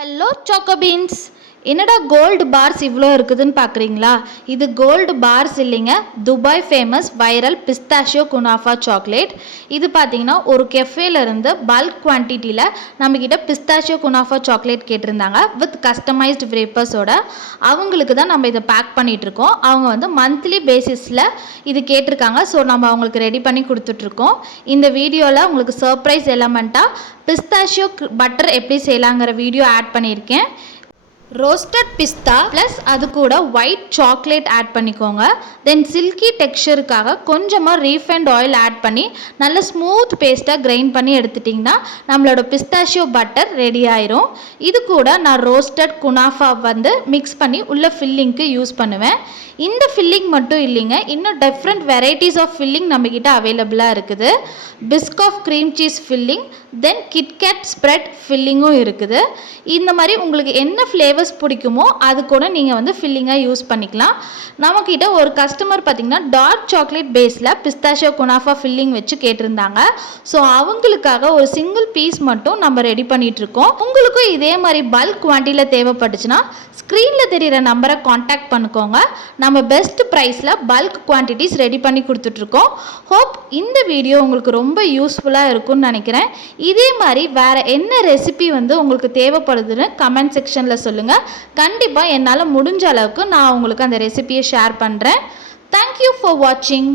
Hello சாக்கோபீன்ஸ். என்னடா gold parse இவ்வளோ இருக்குதுன்னு பார்க்குறீங்களா? இது கோல்டு பார்ஸ் இல்லைங்க, Dubai famous viral pistachio kunafa chocolate. இது பார்த்தீங்கன்னா ஒரு கெஃபேலேருந்து பல்க் குவான்டிட்டியில் நம்மக்கிட்ட பிஸ்தாஷியோ குனாஃபா சாக்லேட் கேட்டிருந்தாங்க வித் கஸ்டமைஸ்டு வேப்பர்ஸோட. அவங்களுக்கு தான் நம்ம இதை பேக் பண்ணிகிட்ருக்கோம். அவங்க வந்து மந்த்லி பேசிஸில் இது கேட்டிருக்காங்க. ஸோ நம்ம அவங்களுக்கு ரெடி பண்ணி கொடுத்துட்ருக்கோம். இந்த வீடியோவில் உங்களுக்கு சர்ப்ரைஸ் எலமெண்ட்டாக பிஸ்தாஷியோ பட்டர் எப்படி செய்யலாங்கிற வீடியோ ஆட் பண்ணியிருக்கேன். ரோஸ்டட் பிஸ்தா ப்ளஸ் அது கூட ஒயிட் சாக்லேட் ஆட் பண்ணிக்கோங்க. தென் சில்கி டெக்ஸ்சருக்காக கொஞ்சமாக ரீஃபைண்ட் ஆயில் ஆட் பண்ணி நல்ல ஸ்மூத் பேஸ்ட்டாக கிரைண்ட் பண்ணி எடுத்துட்டிங்கன்னா நம்மளோட பிஸ்தாஷியோ பட்டர் ரெடி ஆயிரும். இது கூட நான் ரோஸ்டட் குனாஃபா வந்து மிக்ஸ் பண்ணி உள்ள ஃபில்லிங்க்கு யூஸ் பண்ணுவேன். இந்த ஃபில்லிங் மட்டும் இல்லைங்க, இன்னும் டிஃப்ரெண்ட் வெரைட்டிஸ் ஆஃப் ஃபில்லிங் நம்மக்கிட்ட அவைலபிளாக இருக்குது. பிஸ்காஃப் க்ரீம் சீஸ் ஃபில்லிங், தென் கிட்கேட் ஸ்ப்ரெட் ஃபில்லிங்கும் இருக்குது. இந்த மாதிரி உங்களுக்கு என்ன ஃப்ளேவர்ஸ் பிடிக்குமோ அது கூட நீங்கள் வந்து ஃபில்லிங்காக யூஸ் பண்ணிக்கலாம். நம்மக்கிட்ட ஒரு கஸ்டமர் பார்த்திங்கன்னா டார்க் சாக்லேட் பேஸில் பிஸ்தாஷியோ குனாஃபா ஃபில்லிங் வச்சு கேட்டிருந்தாங்க. ஸோ அவங்களுக்காக ஒரு சிங்கிள் பீஸ் மட்டும் நம்ம ரெடி பண்ணிகிட்ருக்கோம். உங்களுக்கும் இதே மாதிரி பல்க் குவான்டிட்டியில் தேவைப்பட்டுச்சுன்னா ஸ்க்ரீனில் தெரிகிற நம்பரை காண்டாக்ட் பண்ணிக்கோங்க. நம்ம பெஸ்ட் ப்ரைஸில் பல்க் குவான்டிட்டிஸ் ரெடி பண்ணி கொடுத்துட்ருக்கோம். ஹோப் இந்த வீடியோ உங்களுக்கு ரொம்ப யூஸ்ஃபுல்லாக இருக்கும்னு நினைக்கிறேன். இதே மாதிரி வேறு என்ன ரெசிபி வந்து உங்களுக்கு தேவைப்படுதுன்னு கமெண்ட் செக்ஷனில் சொல்லுங்கள். கண்டிப்பாக என்னால் முடிஞ்ச அளவுக்கு நான் உங்களுக்கு அந்த ரெசிபியை ஷேர் பண்ணுறேன். தேங்க்யூ ஃபார் வாட்சிங்.